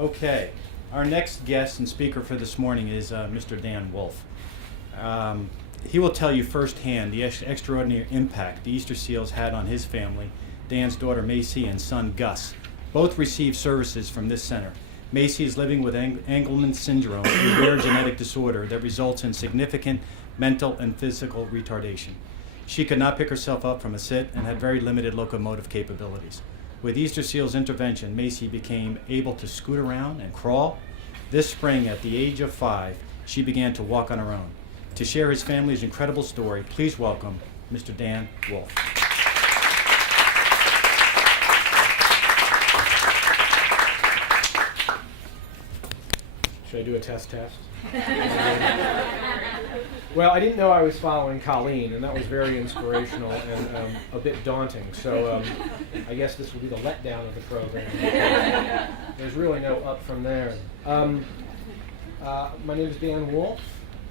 Okay, our next guest and speaker for this morning is Mr. Dan Wolf. He will tell you firsthand the extraordinary impact the Easter Seals had on his family, Dan's daughter Macy and son Gus. Both received services from this center. Macy is living with Angelman syndrome, a rare genetic disorder that results in significant mental and physical retardation. She could not pick herself up from a sit and had very limited locomotive capabilities. With Easter Seals intervention, Macy became able to scoot around and crawl. This spring, at the age of 5, she began to walk on her own. To share his family's incredible story, please welcome Mr. Dan Wolf. Should I do a test? Well, I didn't know I was following Colleen, and that was very inspirational and a bit daunting. So I guess this will be the letdown of the program. There's really no up from there. My name is Dan Wolf.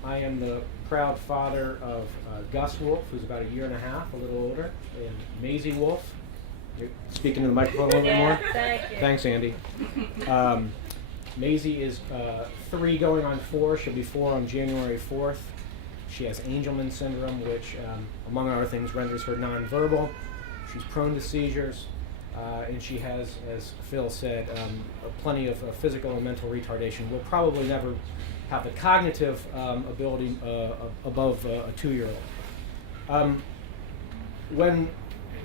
I am the proud father of Gus Wolf, who's about a year and a half, a little older, and Maisie Wolf. You're speaking to the microphone a little bit more? Thank you. Thanks, Andy. Maisie is 3 going on 4. She'll be 4 on January 4th. She has Angelman syndrome, which, among other things, renders her nonverbal. She's prone to seizures, and she has, as Phil said, plenty of physical and mental retardation. We'll probably never have the cognitive ability above a 2-year-old. When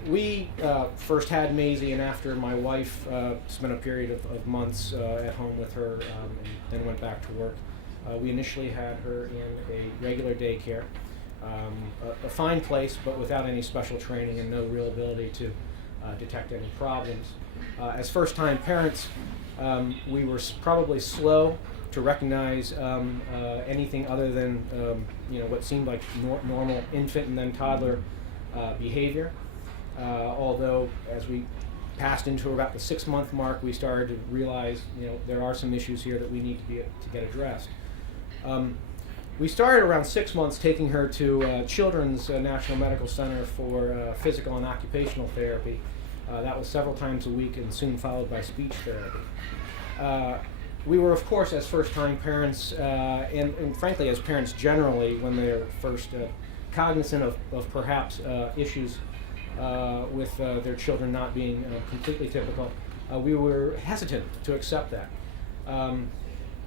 we first had Maisie, and after my wife spent a period of months at home with her and then went back to work, we initially had her in a regular daycare, a fine place, but without any special training and no real ability to detect any problems. As first-time parents, we were probably slow to recognize anything other than what seemed like normal infant and then toddler behavior. Although as we passed into about the 6-month mark, we started to realize there are some issues here that we need to get addressed. We started around 6 months taking her to Children's National Medical Center for physical and occupational therapy. That was several times a week and soon followed by speech therapy. We were, of course, as first-time parents, and frankly as parents generally, when they're first cognizant of perhaps issues with their children not being completely typical, we were hesitant to accept that.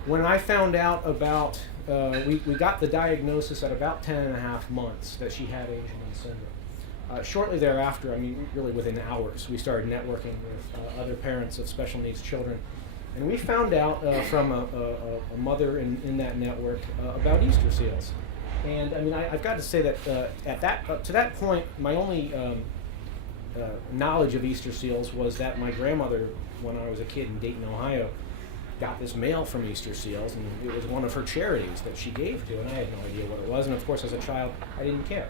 When I found out about, we got the diagnosis at about 10 and a half months that she had Angelman syndrome. Shortly thereafter, really within hours, we started networking with other parents of special needs children. And we found out from a mother in that network about Easter Seals. And I've got to say that to that point, my only knowledge of Easter Seals was that my grandmother, when I was a kid in Dayton, Ohio, got this mail from Easter Seals, and it was one of her charities that she gave to, and I had no idea what it was, and of course as a child I didn't care.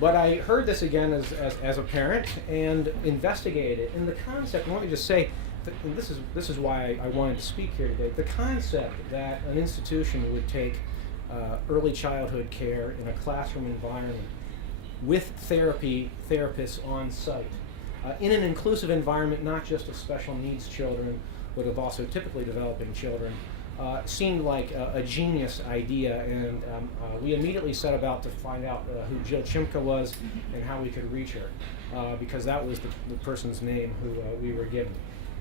But I heard this again as a parent and investigated it, and the concept, and let me just say, and this is why I wanted to speak here today, the concept that an institution would take early childhood care in a classroom environment with therapists on site, in an inclusive environment, not just of special needs children, but of also typically developing children, seemed like a genius idea, and we immediately set about to find out who Jill Chimka was and how we could reach her, because that was the person's name who we were given.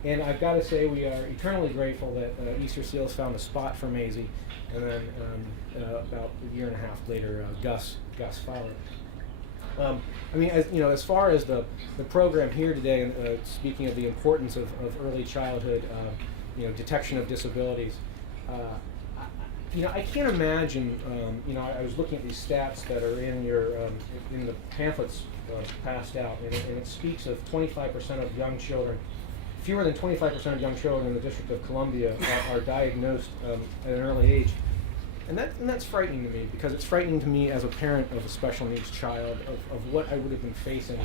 And I've got to say, we are eternally grateful that Easter Seals found a spot for Maisie, and then about a year and a half later, Gus followed. As far as the program here today, and speaking of the importance of early childhood, detection of disabilities, I can't imagine. I was looking at these stats that are in in the pamphlets passed out, and it speaks of 25% of young children. Fewer than 25% of young children in the District of Columbia are diagnosed at an early age. And that's frightening to me, because it's frightening to me as a parent of a special needs child of what I would have been facing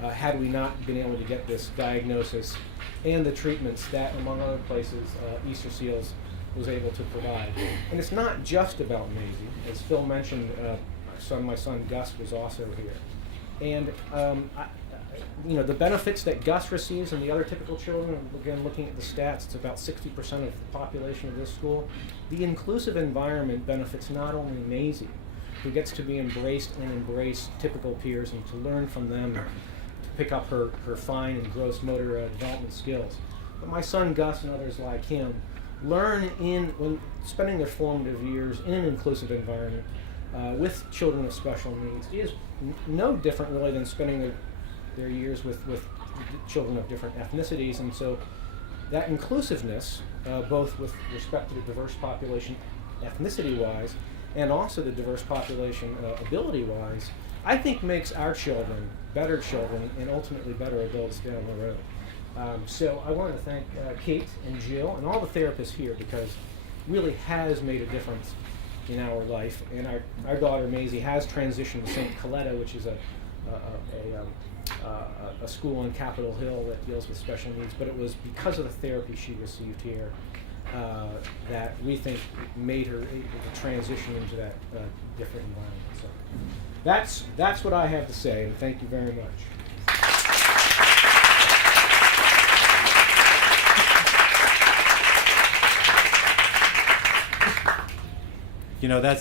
had we not been able to get this diagnosis and the treatments that, among other places, Easter Seals was able to provide. And it's not just about Maisie. As Phil mentioned, my son Gus was also here. And the benefits that Gus receives and the other typical children, again, looking at the stats, it's about 60% of the population of this school. The inclusive environment benefits not only Maisie, who gets to be embraced and embrace typical peers and to learn from them to pick up her fine and gross motor development skills, but my son Gus and others like him learn when spending their formative years in an inclusive environment with children with special needs is no different really than spending their years with children of different ethnicities. And so that inclusiveness, both with respect to the diverse population ethnicity-wise and also the diverse population ability-wise, I think makes our children better children and ultimately better adults down the road. So I want to thank Kate and Jill and all the therapists here, because it really has made a difference in our life. And our daughter Maisie has transitioned to St. Coletta, which is a school on Capitol Hill that deals with special needs, but it was because of the therapy she received here that we think made her able to transition into that different environment. So that's what I have to say, and thank you very much.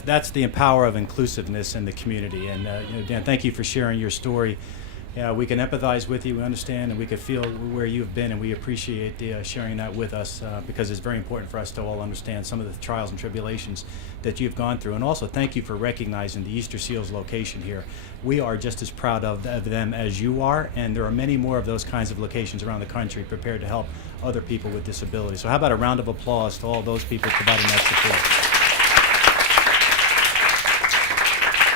That's the power of inclusiveness in the community. And Dan, thank you for sharing your story. We can empathize with you, we understand, and we can feel where you've been, and we appreciate sharing that with us because it's very important for us to all understand some of the trials and tribulations that you've gone through. And also, thank you for recognizing the Easter Seals location here. We are just as proud of them as you are, and there are many more of those kinds of locations around the country prepared to help other people with disabilities. So how about a round of applause to all those people providing that support.